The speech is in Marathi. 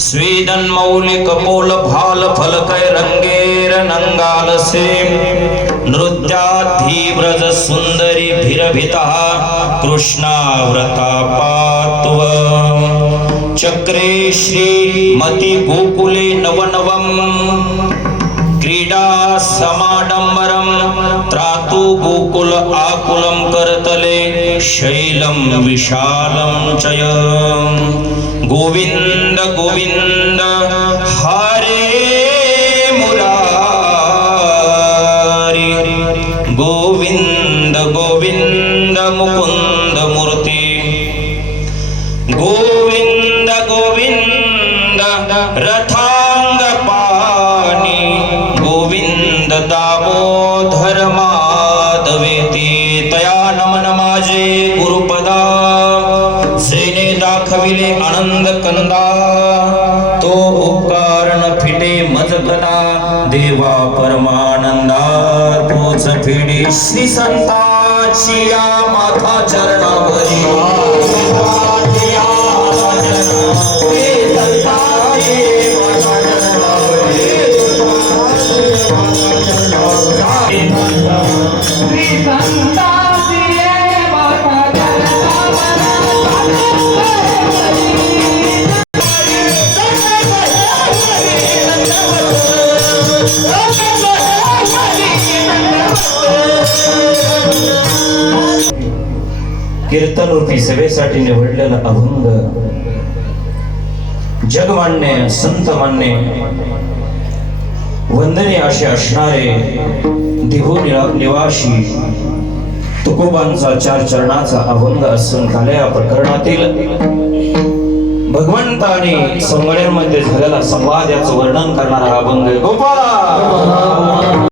स्वेदन मौलिक पोल भाल फलकय रंगेर नंगालसे नृत्याधिव्रज सुंदरी भिरभिता कृष्णाव्रता पात्व चक्रे श्रीमती गोकुले नवनवम। क्रीडा समाडम गोकुल आकुलं करतले शैलं विशालं चय गोविन्द गोविन्द हरे मुरारी। गोविन्द गोविन्द मुकुन्द मूर्ती। गोविंद गोविंद रथांग पाणी। गोविंद माझे गुरुपदा। जेने दाखविले आनंद कंदा। तो उपकारण फिटे मजगदा देवा परमानंदा तोच फिडे श्री संताची या माथा चरणावरी कीर्तन रूपी सेवेसाठी निवडलेला अभंग. जगमान्य संत मान्य वंदनीय असे असणारे दिहू निवासी तुकोबांचा चार चरणाचा अभंग असून झाल्या प्रकरणातील भगवंत आणि संगड्यांमध्ये झालेला संवाद याचं वर्णन करणारा अभंग गोपाला